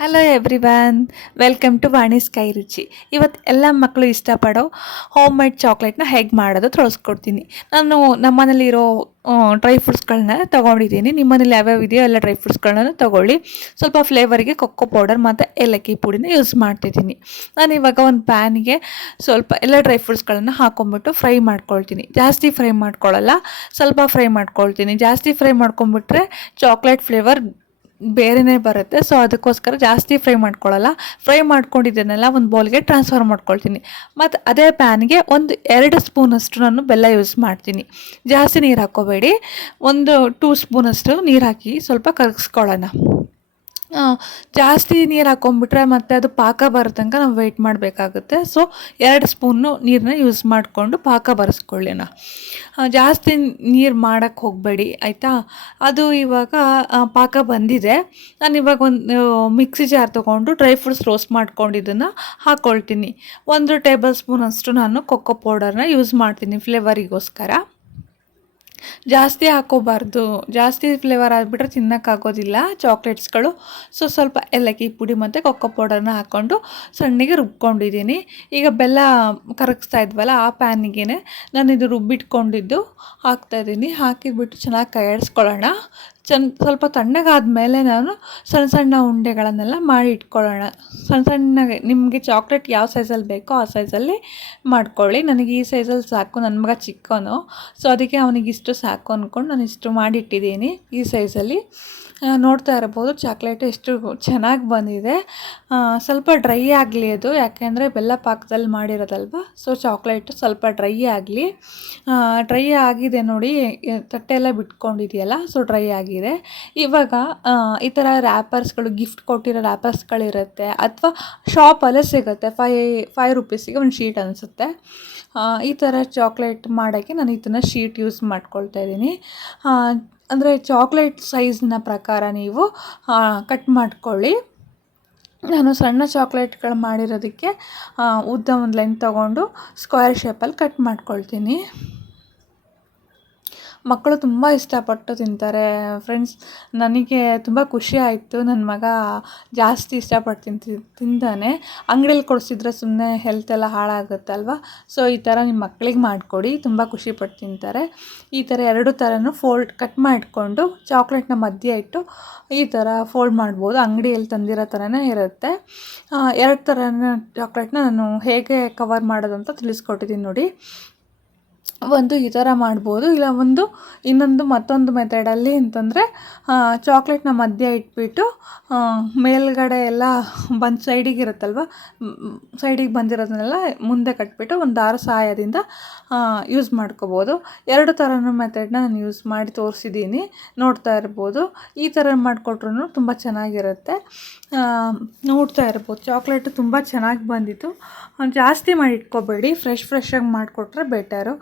Hello everyone, welcome to Vani sky Ruchi. ಇವತ್ತು ಎಲ್ಲ ಮಕ್ಕಳು ಇಷ್ಟಪಡೋ ಹೋಮ್ ಮೇಡ್ ಚಾಕ್ಲೇಟ್ನ ಹೇಗೆ ಮಾಡೋದು ತೋರಿಸ್ಕೊಡ್ತೀನಿ. ನಾನು ನಮ್ಮನೇಲಿರೋ ಡ್ರೈ ಫ್ರೂಟ್ಸ್ಗಳನ್ನ ತೊಗೊಂಡಿದ್ದೀನಿ. ನಿಮ್ಮನೇಲಿ ಯಾವ್ಯಾವ ಇದೆಯೋ ಎಲ್ಲ ಡ್ರೈ ಫ್ರೂಟ್ಸ್ಗಳನ್ನ ತೊಗೊಳ್ಳಿ. ಸ್ವಲ್ಪ ಫ್ಲೇವರಿಗೆ ಕೊಕ್ಕೋ ಪೌಡರ್ ಮತ್ತು ಏಲಕ್ಕಿ ಪುಡಿನ ಯೂಸ್ ಮಾಡ್ತಿದ್ದೀನಿ. ನಾನು ಇವಾಗ ಒಂದು ಪ್ಯಾನಿಗೆ ಸ್ವಲ್ಪ ಎಲ್ಲ ಡ್ರೈ ಫ್ರೂಟ್ಸ್ಗಳನ್ನು ಹಾಕೊಂಡ್ಬಿಟ್ಟು ಫ್ರೈ ಮಾಡ್ಕೊಳ್ತೀನಿ. ಜಾಸ್ತಿ ಫ್ರೈ ಮಾಡ್ಕೊಳ್ಳಲ್ಲ, ಸ್ವಲ್ಪ ಫ್ರೈ ಮಾಡ್ಕೊಳ್ತೀನಿ. ಜಾಸ್ತಿ ಫ್ರೈ ಮಾಡ್ಕೊಂಬಿಟ್ರೆ ಚಾಕ್ಲೇಟ್ ಫ್ಲೇವರ್ ಬೇರೆಯೇ ಬರುತ್ತೆ. ಸೊ ಅದಕ್ಕೋಸ್ಕರ ಜಾಸ್ತಿ ಫ್ರೈ ಮಾಡ್ಕೊಳ್ಳಲ್ಲ. ಫ್ರೈ ಮಾಡ್ಕೊಂಡಿದ್ದನ್ನೆಲ್ಲ ಒಂದು ಬೌಲ್ಗೆ ಟ್ರಾನ್ಸ್ಫರ್ ಮಾಡ್ಕೊಳ್ತೀನಿ. ಮತ್ತು ಅದೇ ಪ್ಯಾನ್ಗೆ ಒಂದು 2 ಸ್ಪೂನಷ್ಟು ನಾನು ಬೆಲ್ಲ ಯೂಸ್ ಮಾಡ್ತೀನಿ. ಜಾಸ್ತಿ ನೀರು ಹಾಕ್ಕೋಬೇಡಿ, ಒಂದು 2 ಸ್ಪೂನಷ್ಟು ನೀರು ಹಾಕಿ ಸ್ವಲ್ಪ ಕರಗಿಸ್ಕೊಳ್ಳೋಣ. ಜಾಸ್ತಿ ನೀರು ಹಾಕ್ಕೊಂಬಿಟ್ರೆ ಮತ್ತು ಅದು ಪಾಕ ಬರೋ ತನಕ ನಾವು ವೆಯ್ಟ್ ಮಾಡಬೇಕಾಗುತ್ತೆ. ಸೊ 2 ಸ್ಪೂನು ನೀರನ್ನ ಯೂಸ್ ಮಾಡಿಕೊಂಡು ಪಾಕ ಬರೆಸ್ಕೊಳ್ಳೋಣ. ಜಾಸ್ತಿ ನೀರು ಮಾಡೋಕ್ಕೆ ಹೋಗಬೇಡಿ, ಆಯಿತಾ. ಅದು ಇವಾಗ ಪಾಕ ಬಂದಿದೆ. ನಾನಿವಾಗ ಒಂದು ಮಿಕ್ಸಿ ಜಾರ್ ತೊಗೊಂಡು ಡ್ರೈ ಫ್ರೂಟ್ಸ್ ರೋಸ್ಟ್ ಮಾಡ್ಕೊಂಡಿದ್ದನ್ನು ಹಾಕ್ಕೊಳ್ತೀನಿ. 1 ಟೇಬಲ್ ಸ್ಪೂನಷ್ಟು ನಾನು ಕೊಕ್ಕೋ ಪೌಡರ್ನ ಯೂಸ್ ಮಾಡ್ತೀನಿ ಫ್ಲೇವರಿಗೋಸ್ಕರ. ಜಾಸ್ತಿ ಹಾಕ್ಕೋಬಾರ್ದು, ಜಾಸ್ತಿ ಫ್ಲೇವರ್ ಆಗಿಬಿಟ್ರೆ ತಿನ್ನೋಕ್ಕಾಗೋದಿಲ್ಲ ಚಾಕ್ಲೇಟ್ಸ್ಗಳು. ಸೊ ಸ್ವಲ್ಪ ಏಲಕ್ಕಿ ಪುಡಿ ಮತ್ತು ಕೊಕ್ಕೋ ಪೌಡರ್ನ ಹಾಕ್ಕೊಂಡು ಸಣ್ಣಗೆ ರುಬ್ಕೊಂಡಿದ್ದೀನಿ. ಈಗ ಬೆಲ್ಲ ಕರಗಿಸ್ತಾ ಇದ್ವಲ್ಲ, ಆ ಪ್ಯಾನಿಗೆ ನಾನು ಇದು ರುಬ್ಬಿಟ್ಕೊಂಡಿದ್ದು ಹಾಕ್ತಾಯಿದ್ದೀನಿ. ಹಾಕಿಬಿಟ್ಟು ಚೆನ್ನಾಗಿ ಕೈ ಆಡಿಸ್ಕೊಳ್ಳೋಣ. ಸ್ವಲ್ಪ ತಣ್ಣಗಾದ ಮೇಲೆ ನಾನು ಸಣ್ಣ ಸಣ್ಣ ಉಂಡೆಗಳನ್ನೆಲ್ಲ ಮಾಡಿ ಇಟ್ಕೊಳ್ಳೋಣ. ಸಣ್ಣ ಸಣ್ಣಗೆ ನಿಮಗೆ ಚಾಕ್ಲೇಟ್ ಯಾವ ಸೈಜಲ್ಲಿ ಬೇಕೋ ಆ ಸೈಜಲ್ಲಿ ಮಾಡ್ಕೊಳ್ಳಿ. ನನಗೆ ಈ ಸೈಜಲ್ಲಿ ಸಾಕು, ನನ್ನ ಮಗ ಚಿಕ್ಕವನು, ಸೊ ಅದಕ್ಕೆ ಅವನಿಗಿಷ್ಟು ಸಾಕು ಅಂದ್ಕೊಂಡು ನಾನು ಇಷ್ಟು ಮಾಡಿಟ್ಟಿದ್ದೀನಿ ಈ ಸೈಜಲ್ಲಿ. ನೋಡ್ತಾ ಇರ್ಬೋದು ಚಾಕ್ಲೇಟು ಎಷ್ಟು ಚೆನ್ನಾಗಿ ಬಂದಿದೆ. ಸ್ವಲ್ಪ ಡ್ರೈ ಆಗಲಿ ಅದು, ಯಾಕೆಂದರೆ ಬೆಲ್ಲ ಪಾಕದಲ್ಲಿ ಮಾಡಿರೋದಲ್ವ. ಸೊ ಚಾಕ್ಲೇಟು ಸ್ವಲ್ಪ ಡ್ರೈ ಆಗಲಿ. ಡ್ರೈ ಆಗಿದೆ ನೋಡಿ, ತಟ್ಟೆಲ್ಲ ಬಿಟ್ಕೊಂಡಿದೆಯಲ್ಲ, ಸೊ ಡ್ರೈ ಆಗಿದೆ. ಇವಾಗ ಈ ಥರ ರ್ಯಾಪರ್ಸ್ಗಳು, ಗಿಫ್ಟ್ ಕೊಟ್ಟಿರೋ ರ್ಯಾಪರ್ಸ್ಗಳಿರುತ್ತೆ, ಅಥವಾ ಶಾಪಲ್ಲೇ ಸಿಗುತ್ತೆ. 5 ರುಪೀಸಿಗೆ ಒಂದು ಶೀಟ್ ಅನಿಸುತ್ತೆ. ಈ ಥರ ಚಾಕ್ಲೇಟ್ ಮಾಡೋಕ್ಕೆ ನಾನು ಇದನ್ನು ಶೀಟ್ ಯೂಸ್ ಮಾಡ್ಕೊಳ್ತಾ ಇದ್ದೀನಿ. ಅಂದರೆ ಚಾಕ್ಲೇಟ್ ಸೈಜ್ನ ಪ್ರಕಾರ ನೀವು ಕಟ್ ಮಾಡ್ಕೊಳ್ಳಿ. ನಾನು ಸಣ್ಣ ಚಾಕ್ಲೇಟ್ಗಳು ಮಾಡಿರೋದಕ್ಕೆ ಉದ್ದ ಒಂದು ಲೈನ್ ತೊಗೊಂಡು ಸ್ಕ್ವೇರ್ ಶೇಪಲ್ಲಿ ಕಟ್ ಮಾಡ್ಕೊಳ್ತೀನಿ. ಮಕ್ಕಳು ತುಂಬ ಇಷ್ಟಪಟ್ಟು ತಿಂತಾರೆ ಫ್ರೆಂಡ್ಸ್. ನನಗೆ ತುಂಬ ಖುಷಿ ಆಯಿತು, ನನ್ನ ಮಗ ಜಾಸ್ತಿ ಇಷ್ಟಪಟ್ಟು ತಿಂತಾನೆ. ಅಂಗಡಿಯಲ್ಲಿ ಕೊಡಿಸಿದ್ರೆ ಸುಮ್ಮನೆ ಹೆಲ್ತೆಲ್ಲ ಹಾಳಾಗುತ್ತಲ್ವ. ಸೊ ಈ ಥರ ನಿಮ್ಮ ಮಕ್ಕಳಿಗೆ ಮಾಡಿಕೊಡಿ, ತುಂಬ ಖುಷಿಪಟ್ಟು ತಿಂತಾರೆ. ಈ ಥರ 2 ಥರನೂ ಕಟ್ ಮಾಡಿಕೊಂಡು ಚಾಕ್ಲೇಟ್ನ ಮಧ್ಯೆ ಇಟ್ಟು ಈ ಥರ ಫೋಲ್ಡ್ ಮಾಡ್ಬೋದು. ಅಂಗಡಿಯಲ್ಲಿ ತಂದಿರೋ ಥರನೇ ಇರುತ್ತೆ. 2 ಥರನ ಚಾಕ್ಲೇಟ್ನ ನಾನು ಹೇಗೆ ಕವರ್ ಮಾಡೋದು ಅಂತ ತಿಳಿಸ್ಕೊಟ್ಟಿದ್ದೀನಿ ನೋಡಿ. ಒಂದು ಈ ಥರ ಮಾಡ್ಬೋದು, ಇಲ್ಲ ಮತ್ತೊಂದು ಮೆಥಡಲ್ಲಿ ಅಂತಂದರೆ ಚಾಕ್ಲೇಟ್ನ ಮಧ್ಯೆ ಇಟ್ಬಿಟ್ಟು ಮೇಲ್ಗಡೆ ಎಲ್ಲ ಬಂದು ಸೈಡಿಗೆ ಇರುತ್ತಲ್ವ, ಸೈಡಿಗೆ ಬಂದಿರೋದನ್ನೆಲ್ಲ ಮುಂದೆ ಕಟ್ಬಿಟ್ಟು ಒಂದು ದಾರ ಸಹಾಯದಿಂದ ಯೂಸ್ ಮಾಡ್ಕೋಬೋದು. 2 ಥರನೂ ಮೆಥಡ್ನ ನಾನು ಯೂಸ್ ಮಾಡಿ ತೋರಿಸಿದ್ದೀನಿ, ನೋಡ್ತಾ ಇರ್ಬೋದು. ಈ ಥರ ಮಾಡಿಕೊಟ್ರು ತುಂಬ ಚೆನ್ನಾಗಿರುತ್ತೆ. ನೋಡ್ತಾ ಇರ್ಬೋದು, ಚಾಕ್ಲೇಟು ತುಂಬ ಚೆನ್ನಾಗಿ ಬಂದಿತ್ತು. ಜಾಸ್ತಿ ಮಾಡಿ ಇಟ್ಕೋಬೇಡಿ, ಫ್ರೆಶಾಗಿ ಮಾಡಿಕೊಟ್ರೆ ಬೆಟರು.